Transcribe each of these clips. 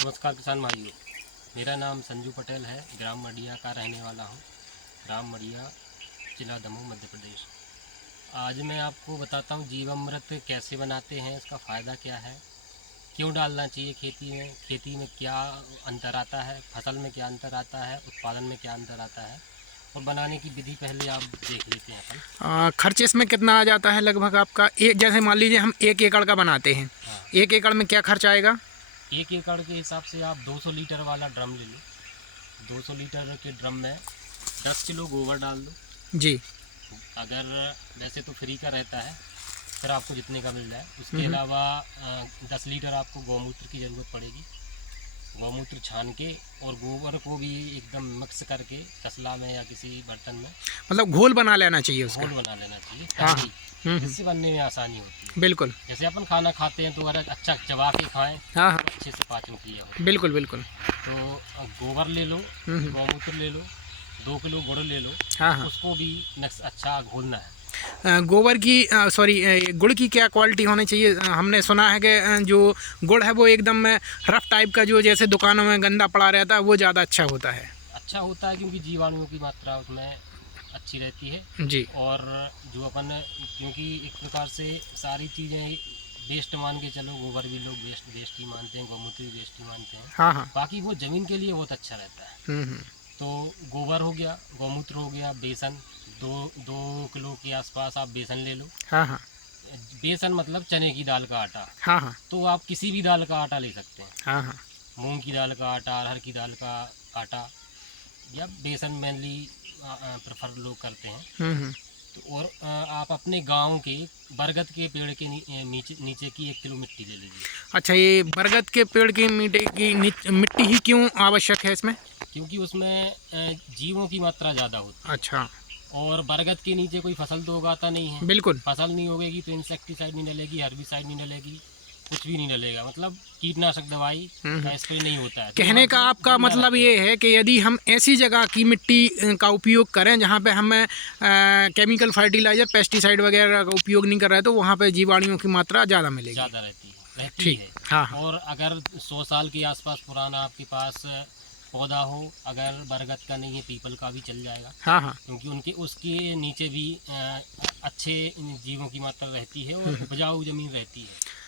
नमस्कार किसान भाइयों, मेरा नाम संजू पटेल है। ग्राम मडिया का रहने वाला हूँ। ग्राम मडिया, जिला दमोह, मध्य प्रदेश। आज मैं आपको बताता हूँ जीवामृत कैसे बनाते हैं, इसका फ़ायदा क्या है, क्यों डालना चाहिए खेती में क्या अंतर आता है, फसल में क्या अंतर आता है, उत्पादन में क्या अंतर आता है, और बनाने की विधि पहले आप देख लेते हैं अपन। खर्च इसमें कितना आ जाता है लगभग आपका? एक जैसे मान लीजिए हम 1 एकड़ का बनाते हैं। हाँ, 1 एकड़ में क्या खर्च आएगा? 1 एकड़ के हिसाब से आप 200 लीटर वाला ड्रम ले लो। 200 लीटर के ड्रम में 10 किलो गोबर डाल दो। जी। अगर वैसे तो फ्री का रहता है, फिर आपको जितने का मिल जाए। उसके अलावा 10 लीटर आपको गौमूत्र की ज़रूरत पड़ेगी। गौमूत्र छान के और गोबर को भी एकदम मिक्स करके तसला में या किसी बर्तन में मतलब घोल बना लेना चाहिए उसका। घोल बना लेना चाहिए, हाँ। पहले जिससे बनने में आसानी होती है। बिल्कुल। जैसे अपन खाना खाते हैं तो अगर अच्छा चबा के खाएं हाँ। तो अच्छे से पाचन क्रिया हो। बिल्कुल बिल्कुल। तो गोबर ले लो, गौमूत्र ले लो, 2 किलो गुड़ ले लो। हाँ। उसको भी मिक्स अच्छा घोलना है। गोबर की गुड़ की क्या क्वालिटी होनी चाहिए? हमने सुना है कि जो गुड़ है वो एकदम रफ टाइप का, जो जैसे दुकानों में गंदा पड़ा रहता है, वो ज़्यादा अच्छा होता है। अच्छा होता है क्योंकि जीवाणुओं की मात्रा उसमें अच्छी रहती है। जी। और जो अपन, क्योंकि एक प्रकार से सारी चीज़ें वेस्ट मान के चलो, गोबर भी लोग वेस्ट ही मानते हैं, गौमूत्र भी वेस्ट ही मानते हैं। हाँ हाँ। बाकी वो ज़मीन के लिए बहुत अच्छा रहता है। तो गोबर हो गया, गौमूत्र हो गया, बेसन, दो किलो के आसपास आप बेसन ले लो। हाँ हाँ। बेसन मतलब चने की दाल का आटा। हाँ हाँ। तो आप किसी भी दाल का आटा ले सकते हैं। हाँ हाँ। मूंग की दाल का आटा, अरहर की दाल का आटा, या बेसन मेनली प्रेफर लोग करते हैं। तो और आप अपने गांव के बरगद के पेड़ के नीचे की 1 किलो मिट्टी ले लीजिए। अच्छा, ये बरगद के पेड़ की मिट्टी ही क्यों आवश्यक है इसमें? क्योंकि उसमें जीवों की मात्रा ज़्यादा होती है। अच्छा। और बरगद के नीचे कोई फसल तो उगाता नहीं है। बिल्कुल। फसल नहीं उगेगी तो इंसेक्टिसाइड नहीं डलेगी, हर्बिसाइड नहीं डलेगी, कुछ भी नहीं डलेगा। मतलब कीटनाशक दवाई का स्प्रे नहीं होता है। कहने का आपका मतलब ये है कि यदि हम ऐसी जगह की मिट्टी का उपयोग करें जहाँ पे हमें केमिकल फर्टिलाइजर, पेस्टिसाइड वगैरह का उपयोग नहीं कर रहे, तो वहाँ पे जीवाणुओं की मात्रा ज़्यादा मिलेगी। ज़्यादा रहती है ठीक। हाँ हाँ। और अगर 100 साल के आसपास पुराना आपके पास पौधा हो, अगर बरगद का नहीं है, पीपल का भी चल जाएगा। हाँ हाँ। क्योंकि उसके नीचे भी अच्छे जीवों की मात्रा रहती है और उपजाऊ जमीन रहती है।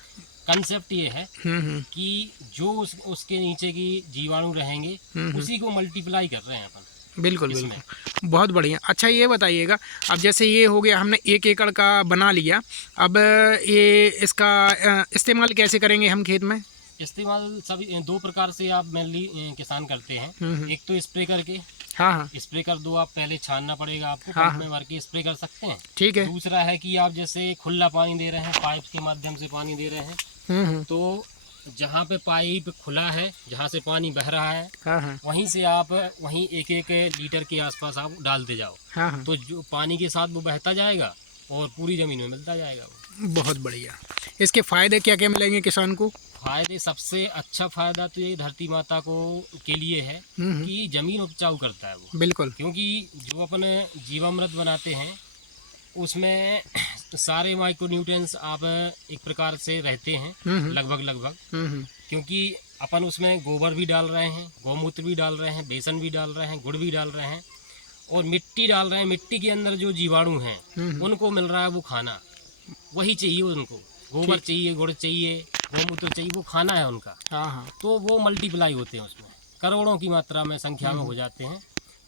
कंसेप्ट ये है कि जो उसके नीचे की जीवाणु रहेंगे उसी को मल्टीप्लाई कर रहे हैं अपन। बिल्कुल बिल्कुल, बहुत बढ़िया। अच्छा, ये बताइएगा, अब जैसे ये हो गया, हमने 1 एकड़ का बना लिया, अब ये इसका इस्तेमाल कैसे करेंगे हम खेत में? इस्तेमाल सभी 2 प्रकार से आप मेनली किसान करते हैं। एक तो स्प्रे करके। हाँ हाँ। स्प्रे कर दो, आप पहले छानना पड़ेगा आपको। हाँ पंप में भर के स्प्रे कर सकते हैं। ठीक है। दूसरा है कि आप जैसे खुला पानी दे रहे हैं, पाइप के माध्यम से पानी दे रहे हैं, तो जहाँ पे पाइप खुला है, जहाँ से पानी बह रहा है, हाँ हाँ। वहीं से आप 1-1 लीटर के आसपास आप डालते जाओ। हाँ हाँ। तो जो पानी के साथ वो बहता जाएगा और पूरी ज़मीन में मिलता जाएगा वो। बहुत बढ़िया। इसके फ़ायदे क्या क्या मिलेंगे किसान को? फायदे, सबसे अच्छा फायदा तो ये धरती माता को के लिए है कि जमीन उपजाऊ करता है वो। बिल्कुल। क्योंकि जो अपन जीवामृत बनाते हैं उसमें सारे माइक्रोन्यूट्रिएंट्स आप एक प्रकार से रहते हैं, लगभग। क्योंकि अपन उसमें गोबर भी डाल रहे हैं, गौमूत्र भी डाल रहे हैं, बेसन भी डाल रहे हैं, गुड़ भी डाल रहे हैं, और मिट्टी डाल रहे हैं। मिट्टी के अंदर जो जीवाणु हैं उनको मिल रहा है वो खाना, वही चाहिए उनको। गोबर चाहिए, गुड़ चाहिए, गौमूत्र चाहिए, वो खाना है उनका। हाँ हाँ। तो वो मल्टीप्लाई होते हैं उसमें, करोड़ों की मात्रा में, संख्या में हो जाते हैं,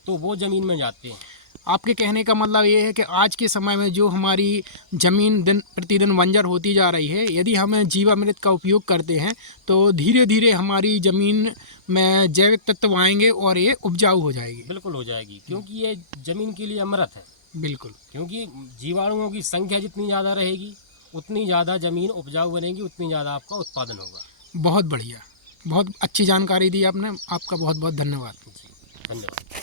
तो वो ज़मीन में जाते हैं। आपके कहने का मतलब ये है कि आज के समय में जो हमारी ज़मीन दिन प्रतिदिन बंजर होती जा रही है, यदि हम जीवामृत का उपयोग करते हैं तो धीरे धीरे हमारी ज़मीन में जैविक तत्व आएंगे और ये उपजाऊ हो जाएगी। बिल्कुल हो जाएगी, क्योंकि ये ज़मीन के लिए अमृत है। बिल्कुल। क्योंकि जीवाणुओं की संख्या जितनी ज़्यादा रहेगी उतनी ज़्यादा ज़मीन उपजाऊ बनेगी, उतनी ज़्यादा आपका उत्पादन होगा। बहुत बढ़िया, बहुत अच्छी जानकारी दी आपने। आपका बहुत बहुत धन्यवाद। जी, धन्यवाद।